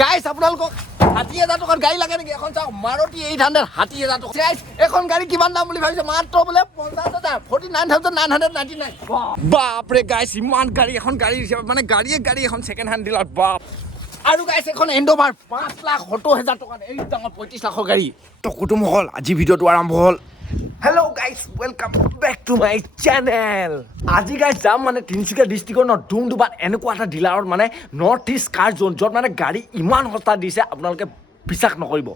গাইছ আপোনালোকক ৬০,০০০ টকাৰ গাড়ী লাগে নেকি? এখন চাওক মাৰুতি 800 ৬০,০০০ টকা। গাইছ এখন গাড়ী কিমান দাম বুলি ভাবিছে? মাত্ৰ বোলে ৫০,০০০ 49,999। বাপৰে গাইছ ইমান গাড়ী এখন গাড়ী মানে গাড়ী এখন ছেকেণ্ড হেণ্ড ডিলাৰ বাপ। আৰু গাইছ এখন এণ্ডোভাৰ ৫,৭০,০০০ টকাত এই ডাঙৰ ৩৫ লাখৰ গাড়ী। তো কুটুমসকল আজি ভিডিঅ'টো আৰম্ভ হ'ল। Hello' guys welcome back to my channel. আজি গাইজ যাম মানে তিনিচুকীয়া ডিষ্ট্ৰিক্টৰ ডুমডুমাত এনেকুৱা এটা ডিলাৰত মানে নৰ্থ ইষ্ট কাৰ জোন য'ত মানে গাড়ী ইমান সস্তা দিছে আপোনালোকে বিশ্বাস নকৰিব।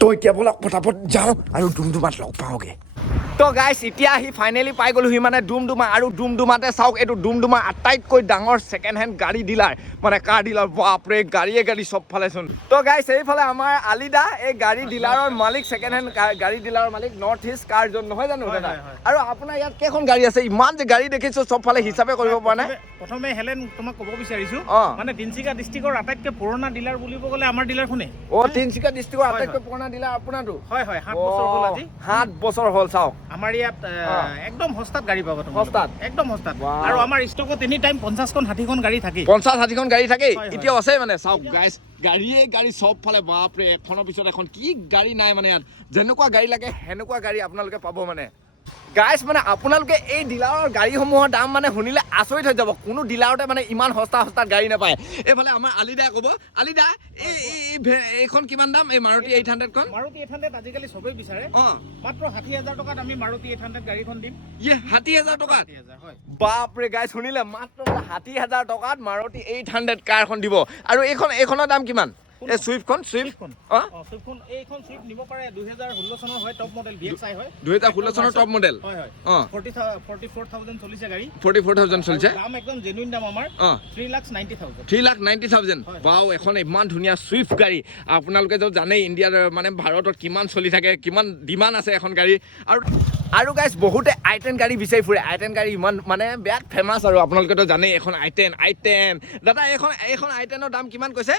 তো এতিয়া বোলক পটাপট যাওঁ আৰু ডুমডুমাত লগ পাওঁগৈ। তো গাইজ এতিয়া আহি ফাইনেলি পাই গ'লোহি মানে ডুমডুমা। আৰু ডুমডুমাতে চাওক এইটো ডুমডুমা আটাইতকৈ ডাঙৰ ছেকেণ্ড হেণ্ড গাড়ী ডিলাৰ মানে কাৰ ডিলাৰ। বাপৰে গাড়ী চবফালেচোন। তো গাইজ এইফালে আমাৰ আলিদা এই গাড়ী ডিলাৰৰ মালিক, ছেকেণ্ড হেণ্ড গাড়ী ডিলাৰৰ মালিক নৰ্থ ইষ্ট কাৰ জোন নহয় জানো দাদা? আৰু আপোনাৰ ইয়াত কেইখন গাড়ী আছে? ইমান যে গাড়ী দেখিছোঁ চবফালে হিচাপে কৰিব পৰা নাই। প্ৰথমে হেলেন তোমাক ক'ব বিচাৰিছোঁ মানে তিনিচুকীয়া ডিষ্ট্ৰিক্টৰ আটাইতকৈ পুৰণা ডিলাৰ বুলিব গ'লে আমাৰ ডিলাৰখনে। তিনিচুকীয়া ডিষ্ট্ৰিক্টৰ আটাইতকৈ পুৰণা ডিলাৰ আপোনাৰটো? হয় 7 বছৰ হ'ল আজি। 7 বছৰ হ'ল। চাওক আমাৰ ইয়াত একদম সস্তাত গাড়ী পাব। সস্তাত একদম সস্তাত। আৰু আমাৰ ষ্টকত এনি টাইম 50খন 60খন গাড়ী থাকে। 50-60খন গাড়ী থাকে এতিয়াও আছে মানে। চাওক গাইছ গাড়ী চবফালে বাপৰে এখনৰ পিছত এখন কি গাড়ী নাই মানে ইয়াত। যেনেকুৱা গাড়ী লাগে সেনেকুৱা গাড়ী আপোনালোকে পাব মানে। গাইছ মানে আপোনালোকে এই ডিলাৰৰ গাড়ীসমূহৰ দাম মানে শুনিলে আচৰিত হৈ যাব। কোনো ডিলাৰতে মানে ইমান সস্তাত গাড়ী নাপায়। এইফালে আমাৰ আলিদাই ক'ব, আলিদা এইখন কিমান দাম? এই মাৰুতি 800খন? মাৰুতি 800 আজিকালি চবেই বিচাৰে। মাত্ৰ 60,000 টকাত আমি মাৰুতি 800 গাড়ীখন দিম। 60,000 টকাত? হয়। বাপৰে গাইছ শুনিলে মাত্ৰ 60,000 টকাত মাৰুতি 800 কাৰখন দিব। আৰু এইখনৰ দাম কিমান? এই চুইফ্টখন চুইফ্ট এইখন চুইফ্ট নিব পাৰে। 2016 চনৰ হয়, টপ মডেল VXI হয়। 2016 চনৰ টপ মডেল। হয় 44,000 চলিছে গাড়ী। 44,000 চলিছে। দাম একদম জেনুইন দাম আমাৰ 3,90,000। 3,90,000। বাও এখন ইমান ধুনীয়া চুইফ্ট গাড়ী। আপোনালোকে তো জানেই ইণ্ডিয়াৰ মানে ভাৰতত কিমান চলি থাকে, কিমান ডিমাণ্ড আছে এখন গাড়ী। আৰু গাইছ বহুতে i10 গাড়ী বিচাৰি ফুৰে। i10 গাড়ী ইমান মানে বিৰাট ফেমাছ আৰু আপোনালোকেতো জানেই এখন i10 দাদা এইখন i10ৰ দাম কিমান কৈছে?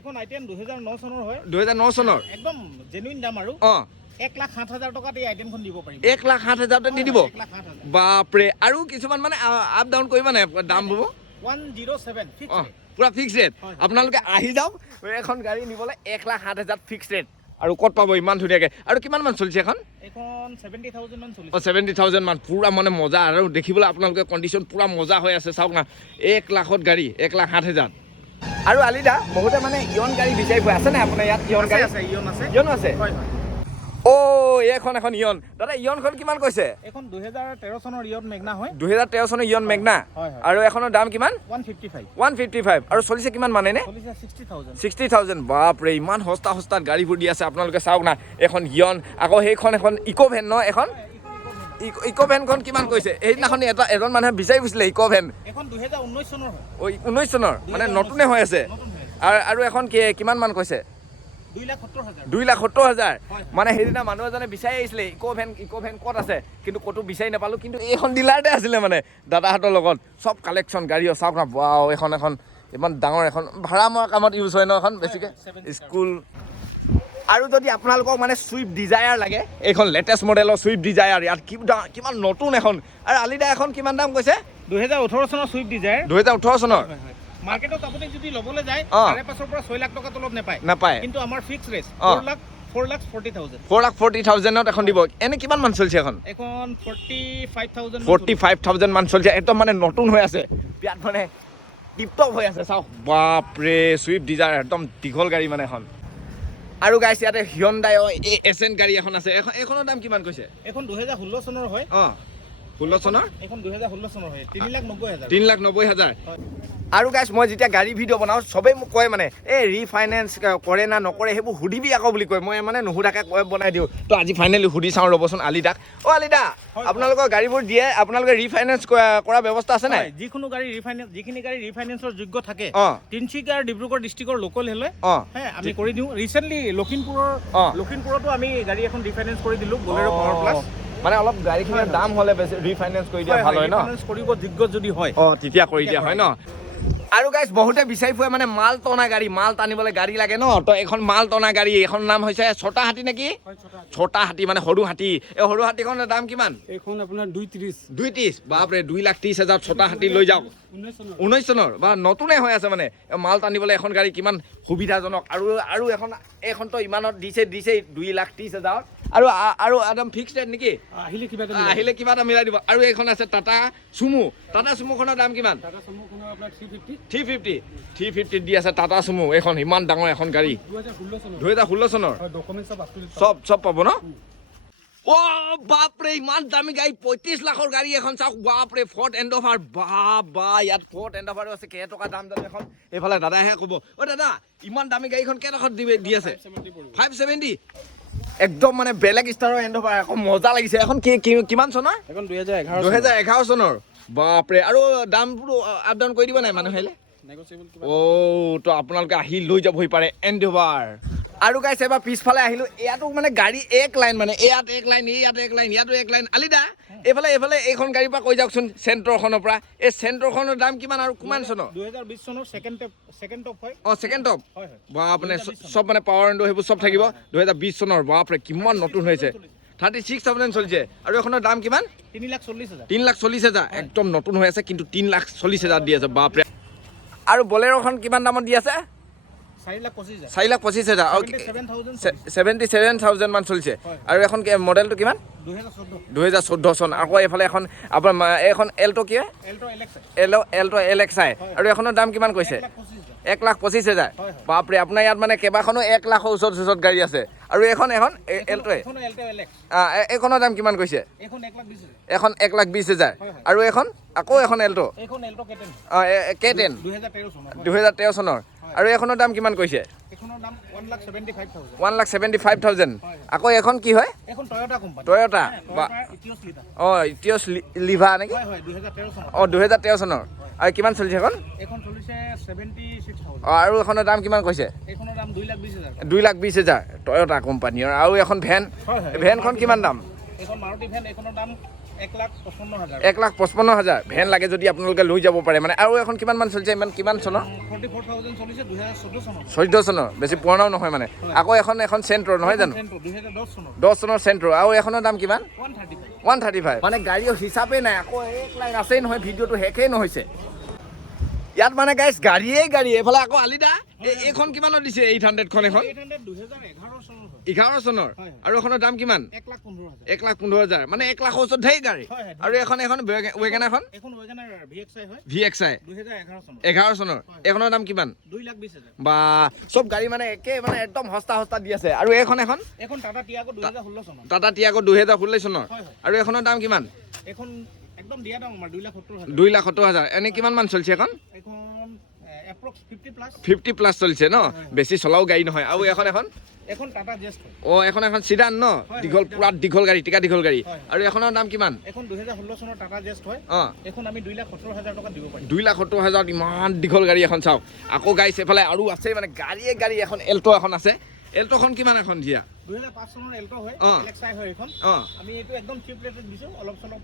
এখন i10 2009 চনৰ হয়। 2009 চনৰ একদম জেনুইন দাম আৰু 1,07,000 টকাত এই i10খন দিব পাৰিব। 1,07,000 দি দিব? বাপৰে। আৰু কিছুমান মানে আপ ডাউন কৰিব নাই দামবোৰ? 107 ফিক্স পুৰা ফিক্স ৰেট। আপোনালোকে আহি যাওক এখন গাড়ী নিবলৈ 1,07,000 ফিক্স ৰেট। আৰু ক'ত পাব ইমান ধুনীয়াকৈ? আৰু কিমান মান চলিছে এখন? 70,000 মান চলিছে। 70,000 মান পুৰা মানে মজা। আৰু দেখিবলৈ আপোনালোকে কণ্ডিশ্যন পুৰা মজা হৈ আছে। চাওক না 1 লাখত গাড়ী 1,07,000। আৰু আলিদা বহুতে মানে ইয়ন গাড়ী বিচাৰি ফুৰে। আছে নাই আপোনাৰ ইয়াত ইয়ন গাড়ী? আছে আছে। ইয়নো আছে? এইখন ইয়ন। দাদা ইয়নখন কিমান কৈছে? এখন 2013 চনৰ ইয়ন মেগনা হয়। 2013 চনৰ ইয়ন মেগনা। আৰু এখনৰ দাম কিমান? 155। আৰু চলিছে কিমান মানে নে? 60,000। বাপৰে ইমান সস্তাত গাড়ীবোৰ দি আছে আপোনালোকে। চাওক না এখন ইয়ন। আকৌ এখন ইকো ভেন ন? এখন ইকো ভেনখন কিমান কৈছে? সেইদিনাখন এজন মানুহে বিচাৰি গৈছিলে ইকো ভেন। এখন 2019 চনৰ হয়। 19 চনৰ মানে নতুনে হৈ আছে। আৰু এখন কিমান মান কৈছে? 2,70,000। মানে সেইদিনা মানুহ এজনে বিচাৰি আহিছিলে ইকো ভেন ক'ত আছে, কিন্তু ক'তো বিচাৰি নাপালোঁ। কিন্তু এইখন ডিলাৰতে আছিলে মানে দাদাহঁতৰ লগত চব কালেকশ্যন গাড়ী। চাওক না বাও এখন ইমান ডাঙৰ এখন ভাড়া মৰা কামত ইউজ হয় ন এখন বেছিকৈ স্কুল। আৰু যদি আপোনালোকক মানে চুইফ্ট ডিজায়াৰ লাগে, এইখন লেটেষ্ট মডেলৰ চুইফ্ট ডিজায়াৰ ইয়াত কিমান নতুন এখন। আৰু আলিদা এখন কিমান দাম কৈছে? 2018 চনৰ চুইফ্ট ডিজায়াৰ। 2018 চনৰ মাৰ্কেটত আপুনি যদি ল'বলৈ যায় 5.5 পৰা 6 লাখ টকা তলত নাপায়। কিন্তু আমাৰ ফিক্স ৰেট 4,40,000 এখন দিব। এনে কিমান মান চলিছে এখন? 45,000 মান চলিছে। একদম মানে নতুন হৈ আছে, বিৰাট মানে টিপটপ হৈ আছে। চাওক বাপৰে চুইফ্ট ডিজায়াৰ একদম দীঘল গাড়ী মানে এখন। আৰু গাইছ ইয়াতে হিয়ণ্ডাই এচেণ্ট গাড়ী এখন আছে। এইখনৰ দাম কিমান কৈছে? এখন 2016 চনৰ হয়। 16 চনৰ? এখন 2016 চনৰ হয়। 3,90,000। 3,90,000। আৰু গাইছ মই যেতিয়া গাড়ী ভিডিঅ' বনাওঁ চবেই মোক কয় মানে ৰিফাইনেন্স কৰে না নকৰে সেইবোৰ সুধিবি আকৌ বুলি কয়। মই মানে নুসুধাকৈ বনাই দিওঁ। তো আজি ফাইনেলি সুধি চাওঁ ৰ'বচোন আলিদাক। আলিদা আপোনালোকৰ গাড়ীবোৰ দিয়ে আপোনালোকে ৰিফাইনেন্স কৰা ব্যৱস্থা আছে নাই? যিখিনি গাড়ী ৰিফাইনেন্সৰ যোগ্য থাকে তিনিচুকীয়া আৰু ডিব্ৰুগড় ডিষ্ট্ৰিক্টৰ লোকেল হ'লে আমি কৰি দিওঁ। ৰিচেণ্টলি লখিমপুৰতো আমি গাড়ী এখন ৰিফাইনেন্স কৰি দিলোঁ, বলেৰ' পাৱাৰ প্লাছ। মানে অলপ গাড়ীখিনিৰ দাম হ'লে বেছি ৰিফাইনেন্স কৰি দিয়া ভাল হয় ন? ৰিফাইনেন্স কৰিব যোগ্য যদি হয় তেতিয়া কৰি দিয়া হয় ন? আৰু গাইছ বহুতে বিচাৰি ফুৰে মানে মাল টনা গাড়ী মাল টানিবলৈ গাড়ী লাগে ন তো এখন মাল টনা গাড়ী এখন নাম হৈছে ছোটা হাতী নেকি ছোটা হাতী মানে সৰু হাতী এই সৰু হাতীখনৰ দাম কিমান এখন আপোনাৰ 230 বাপৰে 2,30,000 ছোটা হাতী লৈ যাওক 19 চনৰ বা নতুনে হৈ আছে মানে মাল টানিবলৈ এখন গাড়ী কিমান সুবিধাজনক আৰু এখনতো ইমানত দিছে 2,30,000 আৰু একদম ফিক্সড ৰেট নেকি আহিলে কিবা এটা মিলাই দিব আৰু এখন আছে টাটা চুমুখনৰ দাম কিমান টাটা চুমুখনৰ আপোনাৰ 350 দি আছে টাটা চুমু এখন ইমান ডাঙৰ এখন গাড়ী 2016 চনৰ চব পাব ন ও বাপৰে ইমান দামী গাড়ী 35 লাখৰ গাড়ী এখন চাওক বাপৰে ফৰ্ড এণ্ডোভাৰ বা ইয়াত ফৰ্ড এণ্ডোভাৰো আছে কেই টকা দাম জানো এখন এইফালে দাদাহে ক'ব ও দাদা ইমান দামী গাড়ীখন কেই টকাত দি আছে 570 একদম মানে বেলেগ ষ্টাৰৰ এণ্ডোভাৰ আকৌ মজা লাগিছে এখন কিমান চনৰ এখন 2011 চনৰ বাপৰে আৰু দামবোৰ আপ ডাউন কৰি দিব নাই মানুহ আহিলে তো আপোনালোকে আহি লৈ যাবহি পাৰে এণ্ডোভাৰ আৰু গাইছ এবাৰ পিছফালে আহিলো ইয়াতো মানে গাড়ী এক লাইন মানে ইয়াত এক লাইন ইয়াতো এক লাইন আলিদা এইফালে এইখন গাড়ীৰ পৰা কৈ যাওকচোন চেণ্টৰখনৰ পৰা এই চেণ্টৰখনৰ দাম কিমান আৰু কিমান চনৰ 2020 চনৰ সেকেন্ড টপ হয় সেকেন্ড টপ বাপৰে সব মানে পাৱাৰ এণ্ডো সেইবোৰ সব থাকিব 2020 চনৰ বাপৰে কিমান নতুন হৈছে 36,000 চলিছে আৰু এখনৰ দাম কিমান 3,40,000 একদম নতুন হৈ আছে কিন্তু 3,40,000 দি আছে বাপৰে আৰু বলেৰোখন কিমান দামত দি আছে 4,25,000 77,000 মান চলিছে আৰু এখন মডেলটো কিমান 2014 চন আকৌ এইফালে এখন আপোনাৰ এখন এল্টো কি এল্টো LXI আৰু এখনৰ দাম কিমান কৈছে 1,25,000 বাপৰে আপোনাৰ ইয়াত মানে কেইবাখনো 1 লাখৰ ওচৰত গাড়ী আছে আৰু এখন এল্টোৱে এইখনৰ দাম কিমান কৈছে এখন 1,20,000 আৰু আকৌ এখন এল্টো K10 2013 চনৰ আৰু এখনৰ দাম কিমান কৈছে 1,75,000 আকৌ এখন কি হয় টয়োটা ইটিয়ছ লিভা নেকি 2013 চনৰ আৰু কিমান চলিছে এখন আৰু এখনৰ দাম কিমান কৈছে 2,20,000 টয়োটা কোম্পানীৰ আৰু এখন ভেনখন কিমান দাম 1,55,000 ভেন লাগে যদি আপোনালোকে লৈ যাব পাৰে মানে আৰু এখন কিমান মান চলিছে কিমান চনৰ 14 চনৰ বেছি পুৰণাও নহয় মানে আকৌ এখন চেণ্ট্ৰ নহয় জানো 10 চনৰ চেণ্ট্ৰ আৰু এখনৰ দাম কিমান 135 মানে গাড়ীৰ হিচাপে নাই আকৌ এক লাইন আছেই নহয় ভিডিঅ'টো শেষেই নহৈছে ইয়াত মানে গাইছ গাড়ী এইফালে আকৌ আলিদা এইখন কিমানত দিছে 800 খন এখন 11 চনৰ আৰু এখনৰ দাম কিমান 1,15,000 মানে 1 লাখৰ ওচৰত ঢেৰ গাড়ী আৰু এখন ৱেগনাৰখন VXI 11 চনৰ এখনৰ দাম কিমান 2,20,000 বা সব গাড়ী মানে একে মানে একদম সস্তা দি আছে আৰু এখন টাটা টিয়াগো 2016 চনৰ আৰু এখনৰ দাম কিমান একদম দিয়া দাম আমাৰ 2,70,000 এনে কিমান মান চলিছে এখন এপ্ৰক্স 50 প্লাস চলিছে ন বেছি চলাও গাড়ী নহয় আৰু এখন টাটা জেষ্ট এখন সিডান ন পুৰা দীঘল গাড়ী টিকা দীঘল গাড়ী আৰু এখনৰ দাম কিমান এখন 2016 চনৰ টাটা জেষ্ট হয় এখন আমি 2,70,000 টকা দিব পাৰিম 2,70,000 ইমান দীঘল গাড়ী এখন চাওক আকৌ গাড়ী এফালে আৰু আছে মানে গাড়ী এখন এল্টো এখন আছে এল্টোখন কিমান এখন দিয়া 2005 চনৰ এল্টো হয় LXI হয় এখন আমি এইটো একদম চিপ ৰেটত দিছো অলপ চলপ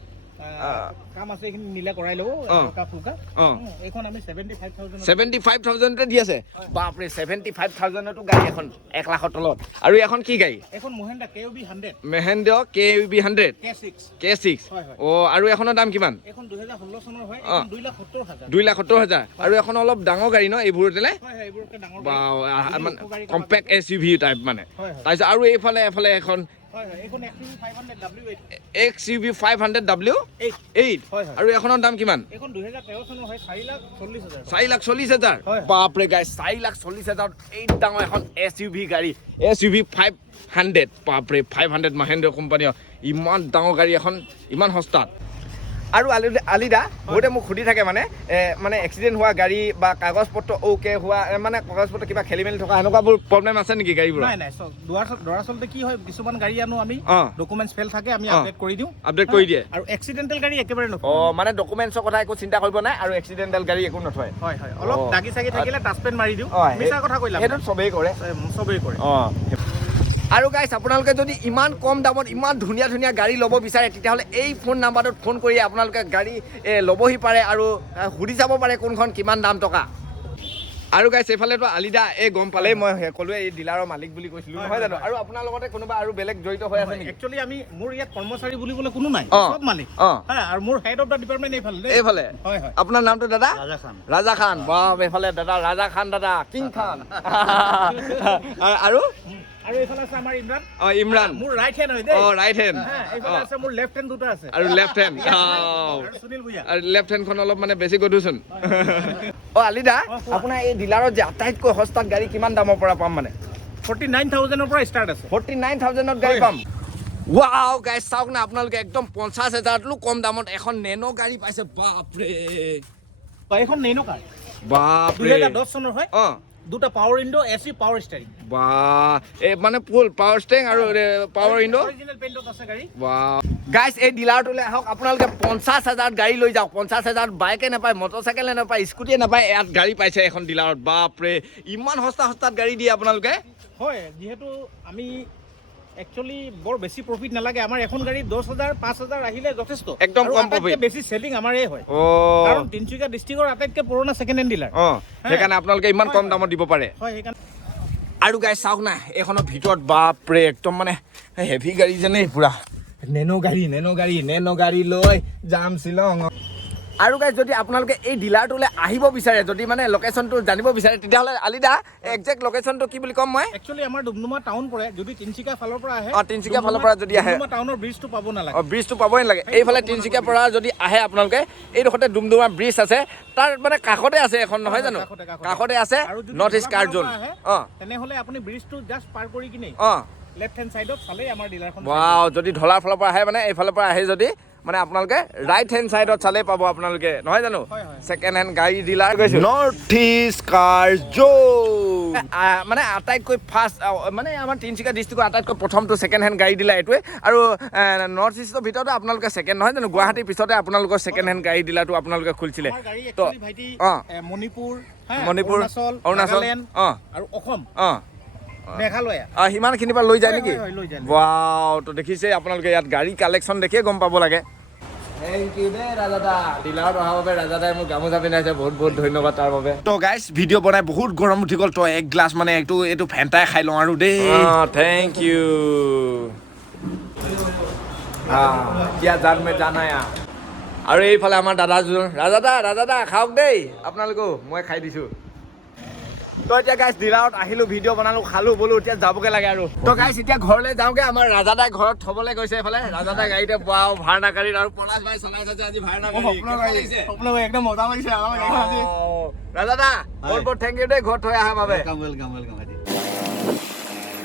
কাম আছে এখিনি নিলা কৰাই লও ফুলকা এখন আমি 75,000 তে দি আছে বাপৰে 75,000 তো গাড়ী এখন 1 লাখৰ তলত আৰু এখন কি গাড়ী এখন মহেন্দ্ৰা KUB 100 K6 আৰু এখনৰ দাম কিমান এখন 2016 চনৰ হয় 2,70,000 আৰু এখন অলপ ডাঙৰ গাড়ী ন এইবোৰতেলে এইবোৰতে ডাঙৰ বা কম্পেক্ট SUV টাইপ মানে তাৰপিছত আৰু এইফালে এখন এখন XUV 500W8 আৰু এখনৰ দাম কিমান এখন 2013 চনৰ হয় 4,40,000 বাপৰে গাইছ 4,40,000 এই ডাঙৰ এখন SUV গাড়ী SUV 500 বাপৰে 500 মহেন্দ্ৰ কোম্পানীৰ ইমান ডাঙৰ গাড়ী এখন ইমান সস্তাত আৰু আলিদা বহুতে মোক সুধি থাকে মানে এক্সিডেণ্ট হোৱা গাড়ী বা কাগজ পত্ৰ ওকে হোৱা মানে কাগজ পত্ৰ কিবা খেলি মেলি থকা এনেকুৱাবোৰ প্ৰব্লেম আছে নেকি গাড়ীবোৰ নাই দৰাচলতে কি হয় কিছুমান গাড়ী আনো আমি ডকুমেন্টছ ফেল থাকে আমি আপডেট কৰি দিয়ে আৰু এক্সিডেন্টাল গাড়ী একেবাৰে নথয় মানে ডকুমেন্টছৰ কথা একো চিন্তা কৰিব নাই আৰু এক্সিডেন্টাল গাড়ী একো নথয় হয় অলপ দাগি চাগি থাকিলে টাচপেন মাৰি দিওঁ মিছা কথা কৈলা সেইটো চবেই কৰে আৰু গাইছ আপোনালোকে যদি ইমান কম দামত ইমান ধুনীয়া গাড়ী ল'ব বিচাৰে তেতিয়াহ'লে এই ফোন নাম্বাৰটোত ফোন কৰি আপোনালোকে গাড়ী ল'বহি পাৰে আৰু সুধি যাব পাৰে কোনখন কিমান দাম টকা আৰু গাইছ এইফালেতো আলিদা এই গম পালেই মই ক'লোৱে এই ডিলাৰৰ মালিক বুলি কৈছিলো নহয় জানো আৰু আপোনাৰ লগতে কোনোবা আৰু বেলেগ জড়িত হৈ আছে নেকি একচুয়ালি আমি মোৰ ইয়াত কৰ্মচাৰী বুলিবলৈ কোনো নাই সব মালিক হ্যাঁ আৰু মোৰ হেড অফ দা ডিপাৰ্টমেন্ট এইফালে হয় আপোনাৰ নামটো দাদা ৰাজা খান বাহ এইফালে দাদা ৰাজা খান দাদা কিং খান আৰু এইফালে আছে আমাৰ ইমৰান ইমৰান মোৰ ৰাইট হেণ্ড হয় দেই ৰাইট হেণ্ড এইফালে আছে মোৰ লেফট হেণ্ড দুটা আছে আৰু লেফট হেণ্ড সুনীল ভূঞা আৰু লেফট হেণ্ডখন অলপ মানে বেছি গধুৰচোন আলিদা আপোনাৰ এই ডিলাৰত যে আটাইতকৈ সস্তাত গাড়ী কিমান দামৰ পৰা পাম মানে 49,000 পৰা ষ্টাৰ্ট আছে 49,000ত গাড়ী পাম ওয়াও গাইস চাওক না আপোনালোকে একদম 50,000 কম দামত এখন নেনো গাড়ী পাইছে বাপৰে এখন নেনো কাৰ বাপৰে 2010 চনৰ হয় দুটা power window AC power steering বা এই মানে ফুল পাৱাৰ ষ্টিয়াৰিং আৰু পাৱাৰ উইন্ডো অৰিজিনাল পেইন্টত আছে গাড়ী ওয়াও গাইস এই ডিলাৰটোলৈ আহক আপোনালোকে 50,000 গাড়ী লৈ যাওক 50,000 বাইকে নাপায় মটৰচাইকেলে নাপায় স্কুটিয়ে নাপায় ইয়াত গাড়ী পাইছে এখন ডিলাৰত বাপৰে ইমান সস্তাত গাড়ী দিয়ে আপোনালোকে হয় যেহেতু আমি একচুয়ালি বৰ বেছি প্ৰফিট নালাগে আমাৰ এখন গাড়ী 10,000 5,000 আহিলে যথেষ্ট একদম কম প্ৰফিট বেছি সেলিং আমাৰে হয় কাৰণ তিনচুকীয়া ডিস্ট্ৰিক্টৰ আটাইতকৈ পুৰণা সেকেন্ড হেণ্ড ডিলাৰ সেইকাৰণে আপোনালোকে ইমান কম দামত দিব পাৰে হয় সেইকাৰণে আৰু গাইছ চাওক না এইখনৰ ভিতৰত বাপৰে একদম মানে হেভি গাড়ী যেনে পুৰা নেনো গাড়ী লৈ যাম শ্বিলং আৰু গাইছ যদি আপোনালোকে এই ডিলাৰটোলৈ আহিব বিচাৰে যদি মানে লোকেশ্যনটো জানিব বিচাৰে তেতিয়াহ'লে আলিদা একজেক্ট লোকেশ্যনটো কি বুলি ক'ম মই একচুয়ালি আমাৰ ডুমডুমা টাউন পৰে যদি তিনচুকীয়া ফালৰ পৰা আহে তিনচুকীয়া ফালৰ পৰা যদি আহে ডুমডুমা টাউনৰ ব্ৰিজটো পাব নালাগে ব্ৰিজটো পাবই নালাগে এইফালে তিনচুকীয়াৰ পৰা যদি আহে আপোনালোকে এইডোখৰতে ডুমডুমা ব্ৰিজ আছে তাৰ মানে কাষতে আছে এখন নহয় জানো কাষতে আছে নৰ্থ ইষ্ট কাৰ জোন তেনেহ'লে আপুনি ব্ৰিজটো জাষ্ট পাৰ কৰি কিনে লেফট হেণ্ড সাইডত চালেই আমাৰ ডিলাৰখন ওৱাও যদি ঢলাৰ ফালৰ পৰা আহে মানে এইফালৰ পৰা আহে যদি মানে আপোনালোকে ৰাইট হেণ্ড সাইডত চালে পাব আপোনালোকে নহয় জানো সেকেন্ড হেণ্ড গাড়ী ডিলাৰ গৈছে নৰ্থ ইষ্ট কাৰ জোন মানে আটাইতকৈ ফাৰ্ষ্ট মানে আমাৰ তিনচুকীয়া ডিষ্ট্ৰিক্টৰ আটাইতকৈ প্ৰথমটো সেকেন্ড হেণ্ড গাড়ী ডিলাৰ এইটোৱে আৰু নৰ্থ ইষ্টৰ ভিতৰতে আপোনালোকে সেকেন্ড নহয় জানো গুৱাহাটীৰ পিছতে আপোনালোকৰ সেকেন্ড হেণ্ড গাড়ী ডিলাৰটো আপোনালোকে খুলিছিলে তো মণিপুৰ অৰুণাচল আৰু অসম মেঘালয় সিমানখিনিৰ পৰা লৈ যায় নেকি ৱাও তো দেখিছে আপোনালোকে ইয়াত গাড়ী কালেকশ্যন দেখিয়ে গম পাব লাগে থেংক ইউ দে ৰাজাদা ডিলাৰত অহাৰ বাবে ৰাজাদাই মোক গামোচা পিন্ধাইছে বহুত ধন্যবাদ তাৰ বাবে তো গাইছ ভিডিঅ' বনাই বহুত গৰম উঠি গ'ল তো এক গ্লাছ মানে এইটো ফেণ্টাই খাই লওঁ আৰু দেই থেংক ইউ কিয়া জান মে জানা আৰু এইফালে আমাৰ দাদাজন ৰাজাদা খাওক দেই আপোনালোকো মই খাই দিছোঁ তো এতিয়া গাইছ ডিলাৰত আহিলো ভিডিঅ' বনালো খালো বোলো এতিয়া যাবগে লাগে আৰু তো গাইছ এতিয়া ঘৰলৈ যাওঁগে আমাৰ ৰাজাদাই ঘৰত থবলৈ গৈছে এইফালে ৰাজাদাই গাড়ীতে পোৱাও ভাড়া গাড়ীত আৰু পলাশ ভাই চলাই আছে আজি ভাড়া গাড়ী একদম মজা লাগিছে ৰাজাদা বহুত থেংক ইউ দেই ঘৰত থৈ অহাৰ বাবে